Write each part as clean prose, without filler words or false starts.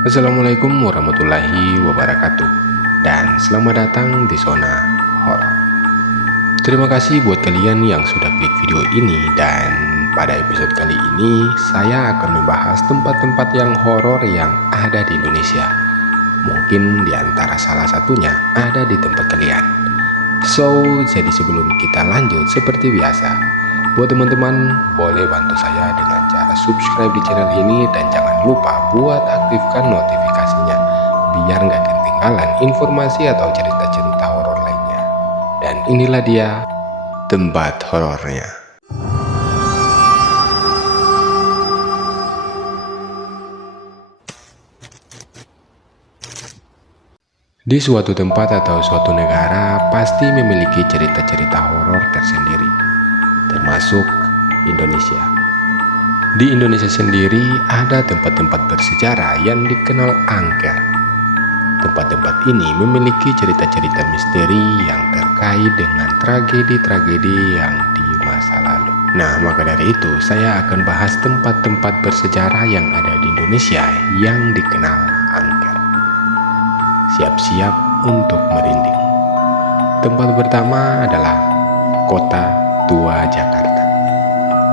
Assalamualaikum warahmatullahi wabarakatuh, dan selamat datang di zona horor. Terima kasih buat kalian yang sudah klik video ini, dan pada episode kali ini saya akan membahas tempat-tempat yang horor yang ada di Indonesia. Mungkin di antara salah satunya ada di tempat kalian. Jadi sebelum kita lanjut, seperti biasa, buat teman-teman boleh bantu saya dengan cara subscribe di channel ini, dan jangan lupa buat aktifkan notifikasinya biar nggak ketinggalan informasi atau cerita-cerita horor lainnya. Dan inilah dia tempat horornya. Di suatu tempat atau suatu negara pasti memiliki cerita-cerita horor tersendiri, termasuk Indonesia. Di Indonesia sendiri ada tempat-tempat bersejarah yang dikenal angker. Tempat-tempat ini memiliki cerita-cerita misteri yang terkait dengan tragedi-tragedi yang di masa lalu. Nah, maka dari itu saya akan bahas tempat-tempat bersejarah yang ada di Indonesia yang dikenal angker. Siap-siap untuk merinding. Tempat pertama adalah Kota Tua Jakarta.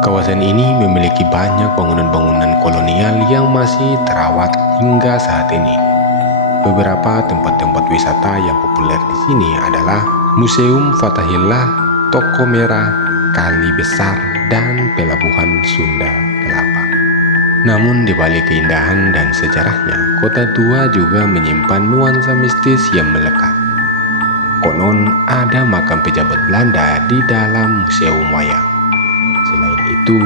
Kawasan ini memiliki banyak bangunan-bangunan kolonial yang masih terawat hingga saat ini. Beberapa tempat-tempat wisata yang populer di sini adalah Museum Fathahillah, Toko Merah, Kali Besar, dan Pelabuhan Sunda Kelapa. Namun di balik keindahan dan sejarahnya, Kota Tua juga menyimpan nuansa mistis yang melekat. Konon ada makam pejabat Belanda di dalam museum wayang. Selain itu,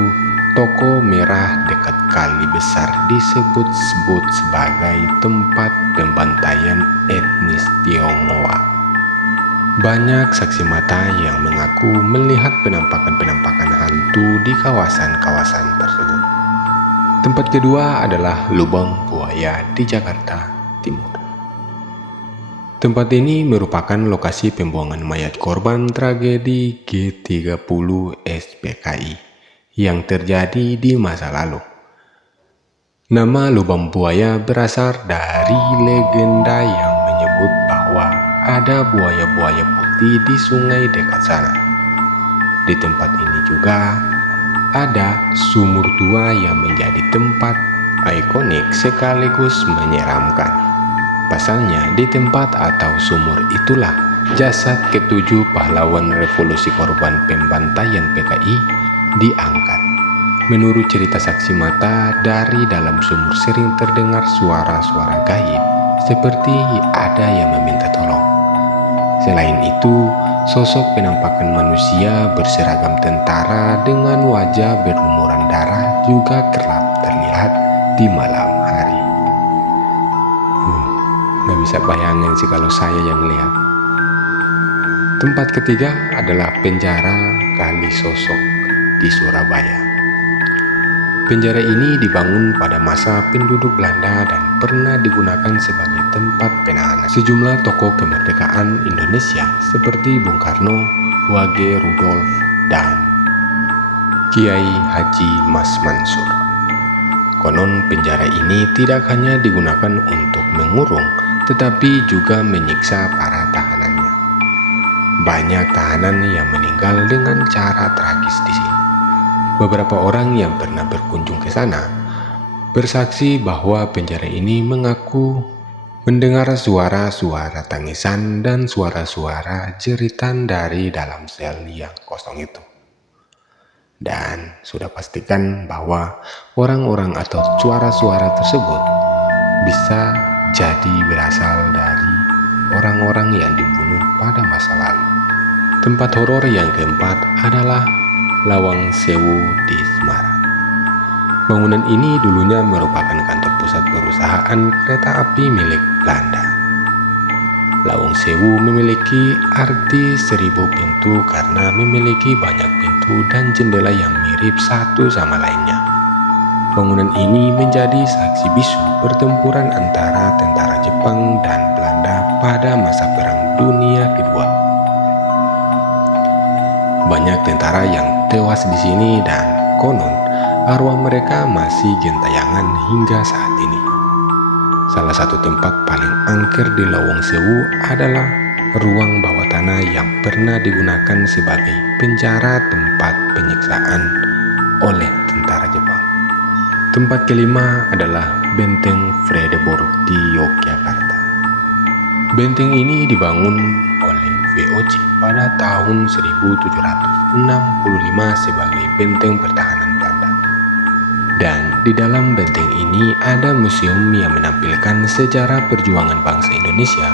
Toko Merah dekat Kali Besar disebut-sebut sebagai tempat pembantaian etnis Tionghoa. Banyak saksi mata yang mengaku melihat penampakan-penampakan hantu di kawasan-kawasan tersebut. Tempat kedua adalah Lubang Buaya di Jakarta Timur. Tempat ini merupakan lokasi pembuangan mayat korban tragedi G30 SPKI yang terjadi di masa lalu. Nama Lubang Buaya berasal dari legenda yang menyebut bahwa ada buaya-buaya putih di sungai dekat sana. Di tempat ini juga ada sumur tua yang menjadi tempat ikonik sekaligus menyeramkan. Pasalnya, di tempat atau sumur itulah jasad ketujuh pahlawan revolusi korban pembantaian PKI diangkat. Menurut cerita saksi mata, dari dalam sumur sering terdengar suara-suara gaib, seperti ada yang meminta tolong. Selain itu, sosok penampakan manusia berseragam tentara dengan wajah berlumuran darah juga kerap terlihat di malam hari. Nggak bisa bayangin sih kalau saya yang lihat. Tempat ketiga adalah penjara Kali Sosok di Surabaya. Penjara ini dibangun pada masa penduduk Belanda dan pernah digunakan sebagai tempat penahanan sejumlah tokoh kemerdekaan Indonesia seperti Bung Karno, Wage Rudolf, dan Kiai Haji Mas Mansur. Konon penjara ini tidak hanya digunakan untuk mengurung, tetapi juga menyiksa para tahanannya. Banyak tahanan yang meninggal dengan cara tragis di sini. Beberapa orang yang pernah berkunjung ke sana bersaksi bahwa penjara ini mengaku mendengar suara-suara tangisan dan suara-suara jeritan dari dalam sel yang kosong itu. Dan sudah pastikan bahwa orang-orang atau suara-suara tersebut bisa jadi berasal dari orang-orang yang dibunuh pada masa lalu. Tempat horor yang keempat adalah Lawang Sewu di Semarang. Bangunan ini dulunya merupakan kantor pusat perusahaan kereta api milik Belanda. Lawang Sewu memiliki arti 1000 pintu karena memiliki banyak pintu dan jendela yang mirip satu sama lainnya. Bangunan ini menjadi saksi bisu pertempuran antara tentara Jepang dan Belanda pada masa Perang Dunia Kedua. Banyak tentara yang tewas di sini dan konon arwah mereka masih gentayangan hingga saat ini. Salah satu tempat paling angker di Lawang Sewu adalah ruang bawah tanah yang pernah digunakan sebagai penjara tempat penyiksaan oleh tentara Jepang. Tempat kelima adalah Benteng Fredeborg di Yogyakarta. Benteng ini dibangun oleh VOC pada tahun 1765 sebagai benteng pertahanan Belanda. Dan di dalam benteng ini ada museum yang menampilkan sejarah perjuangan bangsa Indonesia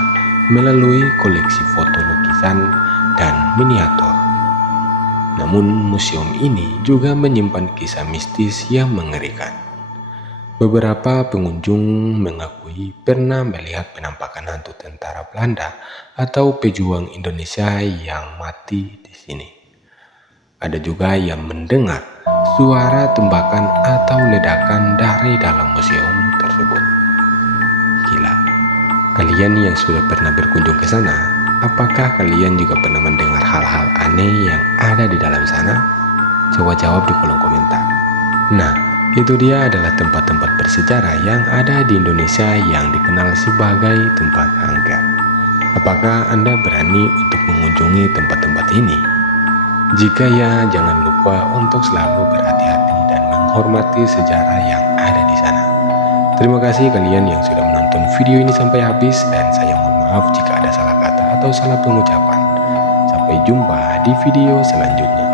melalui koleksi foto lukisan dan miniatur. Namun museum ini juga menyimpan kisah mistis yang mengerikan. Beberapa pengunjung mengakui pernah melihat penampakan hantu tentara Belanda atau pejuang Indonesia yang mati di sini. Ada juga yang mendengar suara tembakan atau ledakan dari dalam museum tersebut. Gila. Kalian yang sudah pernah berkunjung ke sana, apakah kalian juga pernah mendengar hal-hal aneh yang ada di dalam sana? Coba jawab di kolom komentar. Nah, itu dia adalah tempat-tempat bersejarah yang ada di Indonesia yang dikenal sebagai tempat angker. Apakah Anda berani untuk mengunjungi tempat-tempat ini? Jika ya, jangan lupa untuk selalu berhati-hati dan menghormati sejarah yang ada di sana. Terima kasih kalian yang sudah menonton video ini sampai habis, dan saya mohon maaf jika ada salah kata atau salah pengucapan. Sampai jumpa di video selanjutnya.